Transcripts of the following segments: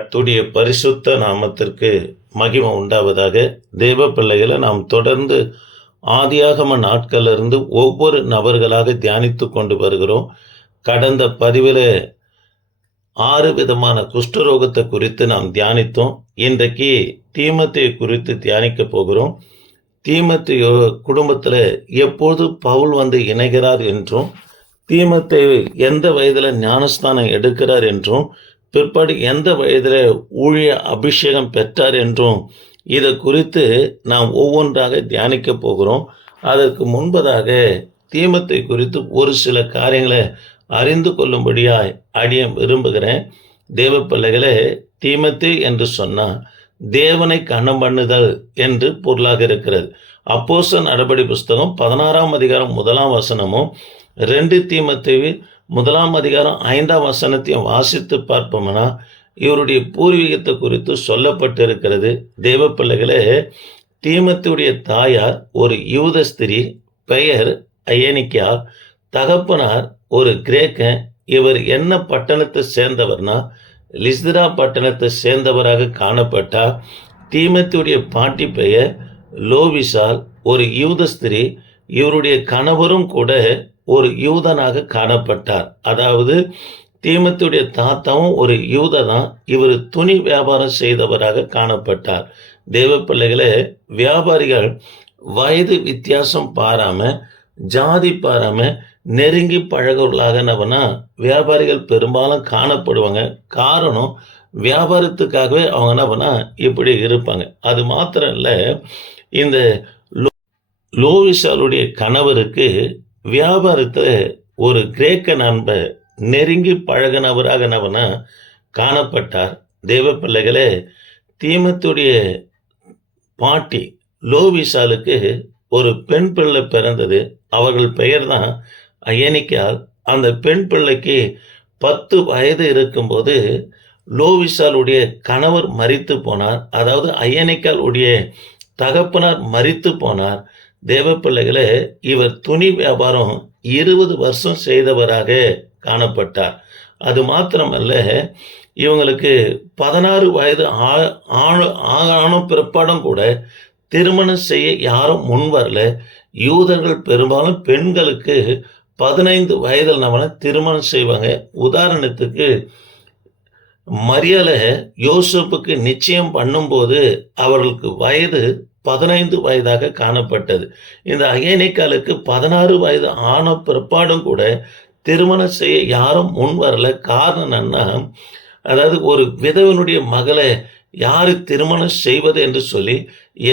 கத்துடைய பரிசுத்த நாமத்திற்கு மகிமை உண்டாவதாக தேவ பிள்ளைகளை நாம் தொடர்ந்து ஆதியாகம நாட்களிலிருந்து ஒவ்வொரு நபர்களாக தியானித்து கொண்டு வருகிறோம். கடந்த பதிவில் ஆறு விதமான குஷ்டரோகத்தை குறித்து நாம் தியானித்தோம். இன்றைக்கு தீமத்தை குறித்து தியானிக்க போகிறோம். தீமத்தை குடும்பத்தில் எப்போது பவுல் வந்து இணைகிறார் என்றும் தீமத்தை எந்த வயதில் ஞானஸ்தானம் எடுக்கிறார் என்றும் பிற்பாடு எந்த வயதில் ஊழிய அபிஷேகம் பெற்றார் என்றும் இதை குறித்து நாம் ஒவ்வொன்றாக தியானிக்க போகிறோம். அதற்கு முன்பதாக தீமத்தை குறித்து ஒரு சில காரியங்களை அறிந்து கொள்ளும்படியாய் அடியம் விரும்புகிறேன். தேவ பிள்ளைகளே தீமத்து என்று சொன்னால் தேவனை கண்ணம் பண்ணுதல் என்று பொருளாக இருக்கிறது. அப்போச நடபடி புஸ்தகம் பதினாறாம் அதிகாரம் முதலாம் வசனமும் ரெண்டு தீமத்தை முதலாம் அதிகாரம் ஐந்தாம் வசனத்தையும் வாசித்து பார்ப்போம்னா இவருடைய பூர்வீகத்தை குறித்து சொல்லப்பட்டிருக்கிறது. தேவ பிள்ளைகளே தீமத்துடைய தாயார் ஒரு யூத ஸ்திரீ பெயர் அயனிக்கா. தகப்பனார் ஒரு கிரேக்கன். இவர் என்ன பட்டணத்தை சேர்ந்தவர்னா லிஸ்திரா பட்டணத்தை சேர்ந்தவராக காணப்பட்டார் தீமத்துடைய பாட்டி பெயர் லோவிசால். ஒரு யூத ஸ்திரீ இவருடைய கணவரும் கூட ஒரு யூதனாக காணப்பட்டார். அதாவது தீமத்துடைய தாத்தாவும் ஒரு யூத தான் இவர் துணி வியாபாரம் செய்தவராக காணப்பட்டார். தேவ பிள்ளைகளே வியாபாரிகள் வயது வித்தியாசம் பாராம ஜாதி பாராம நெருங்கி பழகுவர்களாகனவனா வியாபாரிகள் பெரும்பாலும் காணப்படுவாங்க. காரணம் வியாபாரத்துக்காகவே அவங்க என்ன பண்ணா இப்படி இருப்பாங்க. அது மாத்திரம் இல்லை இந்த லோவிசாலுடைய கணவருக்கு வியாபாரத்தை ஒரு கிரேக்க நண்பர் நெருங்கி பழகினவராக நவனா காணப்பட்டார். தேவ பிள்ளைகளே தீமத்துடைய பாட்டி லோவிசாலுக்கு ஒரு பெண் பிள்ளை பிறந்தது. அவர்கள் பெயர் தான் அயனிக்கால். அந்த பெண் பிள்ளைக்கு பத்து வயது இருக்கும்போது லோவிசாலுடைய கணவர் மறித்து போனார். அதாவது அயனிக்கால் உடைய தகப்பனார் மறித்து போனார். தேவ பிள்ளைகளே இவர் துணி வியாபாரம் இருபது வருஷம் செய்தவராக காணப்பட்டார். அது மாத்திரமல்ல இவங்களுக்கு பதினாறு வயது ஆ- ஆன பிற்பாடும் கூட திருமணம் செய்ய யாரும் முன் வரல. யூதர்கள் பெரும்பாலும் பெண்களுக்கு பதினைந்து வயதில் நம்மளை திருமணம் செய்வாங்க. உதாரணத்துக்கு மரியாதை யோசப்புக்கு நிச்சயம் பண்ணும்போது அவர்களுக்கு வயது பதினைந்து வயதாக காணப்பட்டது. இந்த அயனிக்காலுக்கு பதினாறு வயது ஆன பிற்பாடும் கூட திருமணம் செய்ய யாரும் முன் வரல. காரணம் என்ன? அதாவது ஒரு விதவனுடைய மகளை யாரு திருமணம் செய்வது என்று சொல்லி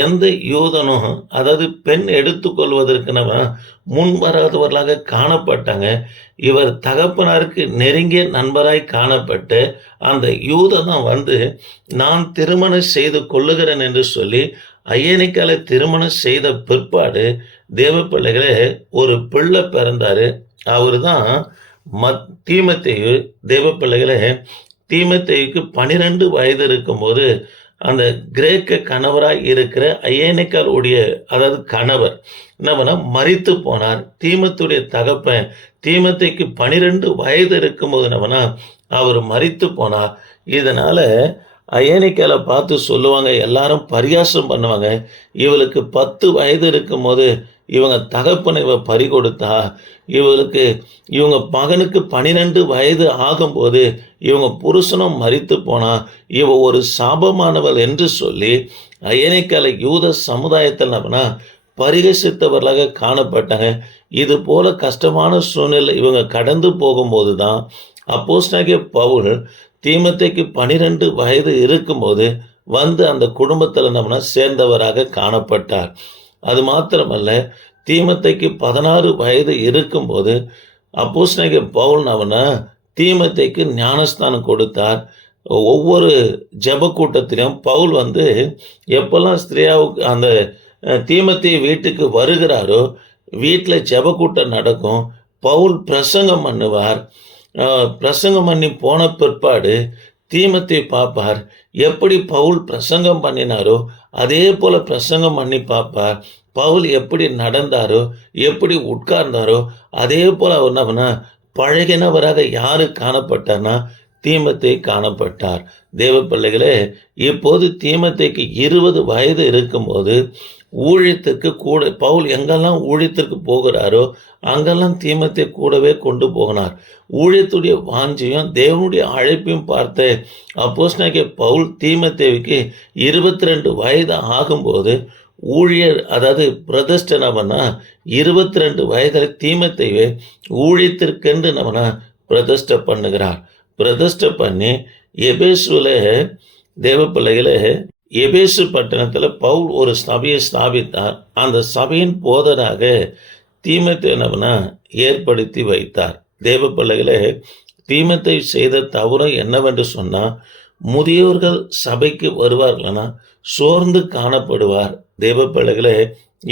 எந்த யூதனும் அதாவது பெண் எடுத்துக்கொள்வதற்கு நம்ம முன் வராதவர்களாக காணப்பட்டாங்க. இவர் தகப்பனாருக்கு நெருங்கிய நண்பராய் காணப்பட்டு அந்த யூதன் வந்து நான் திருமணம் செய்து கொள்ளுகிறேன் என்று சொல்லி ஐயனிக்கால திருமணம் செய்த பிற்பாடு தேவ பிள்ளைகளே ஒரு பிள்ளை பிறந்தாரு. அவர் தான் மத் தீமத்தையு தேவ பிள்ளைகளே பனிரெண்டு வயது இருக்கும்போது அந்த கிரேக்க கணவராக இருக்கிற ஐயனிக்கால் உடைய அதாவது கணவர் என்ன பண்ண மறித்து போனார். தீமத்துடைய தகப்பன் தீமத்தைக்கு பனிரெண்டு வயது இருக்கும்போது என்ன பண்ணா அவர் மறித்து போனார். இதனால் அயனிக்கால பார்த்து சொல்லுவாங்க எல்லாரும் பரியாசம் பண்ணுவாங்க. இவளுக்கு பத்து வயது இருக்கும் போது இவங்க தகப்பனை இவ பறி கொடுத்தா இவளுக்கு இவங்க மகனுக்கு பனிரெண்டு வயது ஆகும்போது இவங்க புருஷனும் மறித்து போனா இவ ஒரு சாபமானவள் என்று சொல்லி அயனிக்கால யூத சமுதாயத்தில் நம்மனா பரிகசித்தவர்களாக காணப்பட்டாங்க. இது போல கஷ்டமான சூழ்நிலை இவங்க கடந்து போகும்போது தான் அப்போஸ்டாகிய பவுல் தீமத்தைக்கு பனிரெண்டு வயது இருக்கும்போது வந்து அந்த குடும்பத்தில் நம்மனா சேர்ந்தவராக காணப்பட்டார். அது மாத்திரமல்ல தீமத்தைக்கு பதினாறு வயது இருக்கும்போது அப்போஸ்தலனாகிய பவுல் அவனை தீமத்தைக்கு ஞானஸ்தானம் கொடுத்தார். ஒவ்வொரு ஜப கூட்டத்திலையும் பவுல் வந்து எப்பெல்லாம் ஸ்திரியாவுக்கு அந்த தீமத்தை வீட்டுக்கு வருகிறாரோ வீட்டில் ஜப கூட்டம் நடக்கும். பவுல் பிரசங்கம் பண்ணுவார். பிரசங்கம் பண்ணி போன பிற்பாடு தீமத்தை பார்ப்பார். எப்படி பவுல் பிரசங்கம் பண்ணினாரோ அதே போல பிரசங்கம் பண்ணி பார்ப்பார். பவுல் எப்படி நடந்தாரோ எப்படி உட்கார்ந்தாரோ அதே போல அவர் என்ன பழகினவராக யாரு காணப்பட்டார்னா தீமத்தை காணப்பட்டார். தேவ பிள்ளைகளே இப்போது தீமத்தைக்கு இருபது வயது இருக்கும்போது ஊழியத்திற்கு கூட பவுல் எங்கெல்லாம் ஊழியத்திற்கு போகிறாரோ அங்கெல்லாம் தீமத்தை கூடவே கொண்டு போகினார் ஊழியத்துடைய வாஞ்சியும் தேவனுடைய அழைப்பையும் பார்த்த அப்போஸ்னாகிய பவுல் தீமத்தேவிக்கு இருபத்தி ரெண்டு வயது ஆகும்போது ஊழியர் அதாவது பிரதிஷ்ட நம்மனா இருபத்தி ரெண்டு வயதில் தீமத்தைவே ஊழியத்திற்கென்று நம்மனா பிரதிஷ்ட பண்ணுகிறார். பிரதிஷ்ட பண்ணி எபேசுல தேவ பிள்ளைகளை எபேசு பட்டணத்தில் பவுல் ஒரு சபையை ஸ்தாபித்தார். அந்த சபையின் போதராக தீமத்தை என்னவனா ஏற்படுத்தி வைத்தார். தேவ பிள்ளைகளே தீமத்தை செய்த தவறு என்னவென்று சொன்னால் முதியோர்கள் சபைக்கு வருவார்கள்னா சோர்ந்து காணப்படுவார். தேவ பிள்ளைகளே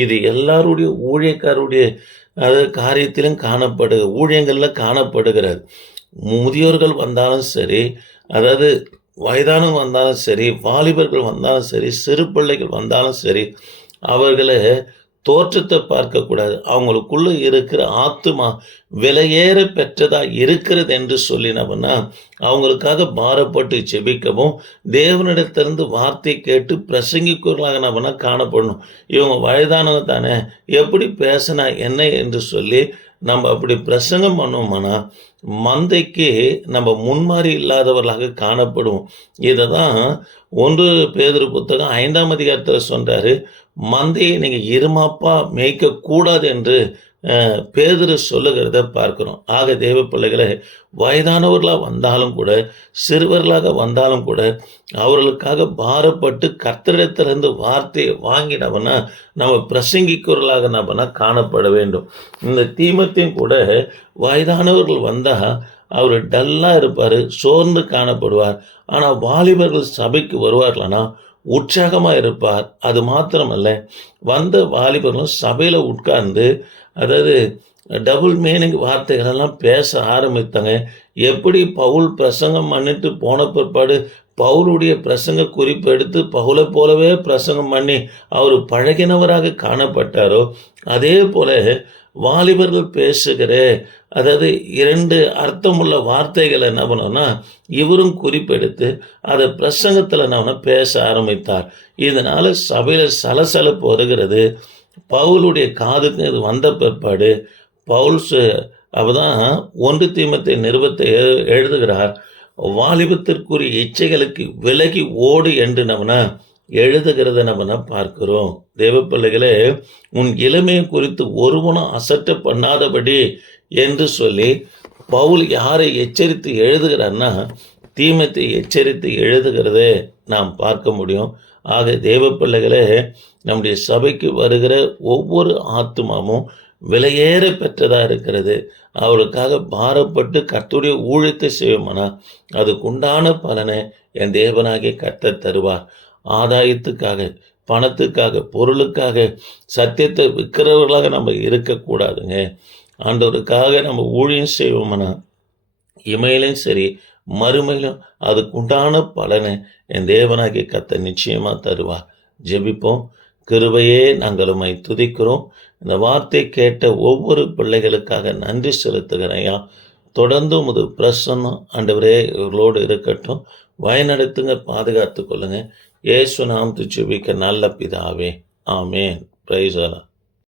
இது எல்லாருடைய ஊழியக்காருடைய அதாவது காரியத்திலும் காணப்படு ஊழியங்களில் காணப்படுகிறது. முதியோர்கள் வந்தாலும் சரி அதாவது வயதானவங்க வந்தாலும் சரி வாலிபர்கள் வந்தாலும் சரி சிறு பிள்ளைகள் வந்தாலும் சரி அவர்களை தோற்றத்தை பார்க்கக்கூடாது. அவங்களுக்குள்ளே இருக்கிற ஆத்துமா விலையேற பெற்றதாக இருக்கிறது என்று சொல்லினவனா அவங்களுக்காக பாரப்பட்டு ஜெபிக்கவும் தேவனிடத்திலிருந்து வார்த்தை கேட்டு பிரசங்கிக்கிறவர்களாக நம்மனா காணப்படணும். இவங்க வயதானவங்க தானே எப்படி பேசினா என்ன என்று சொல்லி நம்ம அப்படி பிரசங்கம் பண்ணோம்னா மந்தைக்கு நம்ம முன்மாறி இல்லாதவர்களாக காணப்படுவோம் இதை தான் ஒன்று பேதர் புத்தகம் ஐந்தாம் அதிகாரத்தில் சொல்கிறாரு மந்தையை நீங்கள் இருமாப்பாக மேய்க்கக்கூடாது என்று பேதுரு சொல்லுகிறத பார்க்கிறோம். ஆக தேவ பிள்ளைகளை வயதானவர்களாக வந்தாலும் கூட சிறுவர்களாக வந்தாலும் கூட அவர்களுக்காக பாரப்பட்டு கர்த்தரிடத்திலிருந்து வார்த்தையை வாங்கினவனா நம்ம பிரசங்கிக்கிறவர்களாக நம்மனா காணப்பட வேண்டும். இந்த தீமத்தையும் கூட வயதானவர்கள் வந்தால் அவர் டல்லாக இருப்பார் சோர்ந்து காணப்படுவார். ஆனால் வாலிபர்கள் சபைக்கு வருவார்களானா உற்சாகமாக இருப்பார். அது மாத்திரமல்ல வந்த வாலிபர்களும் சபையில் உட்கார்ந்து அதாவது டபுள் மீனிங் வார்த்தைகளெல்லாம் பேச ஆரம்பித்தாங்க. எப்படி பவுல் பிரசங்கம் பண்ணிட்டு போன பிற்பாடு பவுலுடைய பிரசங்க குறிப்பு எடுத்து பவுலை போலவே பிரசங்கம் பண்ணி அவர் பழகினவராக காணப்பட்டாரோ அதே போல வாலிபர்கள் பேசுகிற அதாவது இரண்டு அர்த்தமுள்ள வார்த்தைகளை என்ன பண்ணோம்னா இவரும் குறிப்பெடுத்து அதை பிரசங்கத்தில் என்ன பேச ஆரம்பித்தார். இதனால் சபையில் சலசலப்பு வருகிறது. பவுலுடைய காதுக்கு இது வந்த பிற்பாடு பவுல் அவதான் ஒன்று தீமத்தை நிறுவத்தை எழுதுகிறார் வாலிபத்திற்குரிய இச்சைகளுக்கு விலகி ஓடு என்று நம்மனா எழுதுகிறத நம்மனா பார்க்கிறோம். தேவ பிள்ளைகளே உன் இளமையை குறித்து ஒருவனும் அசட்ட பண்ணாதபடி என்று சொல்லி பவுல் யாரை எச்சரித்து எழுதுகிறான்னா தீமத்தை எச்சரித்து எழுதுகிறதே. நாம் பார்க்க முடியும். ஆக தேவ பிள்ளைகளே நம்முடைய சபைக்கு வருகிற ஒவ்வொரு ஆத்மாவும் விலையேற பெற்றதாக இருக்கிறது. அவளுக்காக பாரப்பட்டு கர்த்தருடைய ஊழியத்தை செய்வோம்னா? அதுக்குண்டான பலனை என் தேவனாகிய கர்த்தர் தருவார். ஆதாயத்துக்காக பணத்துக்காக பொருளுக்காக சத்தியத்தை விற்கிறவர்களாக நம்ம இருக்கக்கூடாதுங்க. ஆண்டவருக்காக நம்ம ஊழியம் செய்வோம்னா? இமையிலும் சரி மறுமையிலும் அதுக்குண்டான பலனை என் தேவனாகிய கத்த நிச்சயமாக தருவார். ஜெபிப்போம். கிருபையே நாங்கள் உம்மை துதிக்கிறோம். இந்த வார்த்தை கேட்ட ஒவ்வொரு பிள்ளைகளுக்காக நன்றி செலுத்துகிறையா தொடர்ந்து உமது பிரசன்னம் ஆண்டவரே இவர்களோடு இருக்கட்டும். வயநடத்துங்க பாதுகாத்து கொள்ளுங்க. ஏசு நாம் ஜெபிக்க நல்ல பிதாவே. ஆமேன். பிரைஸ்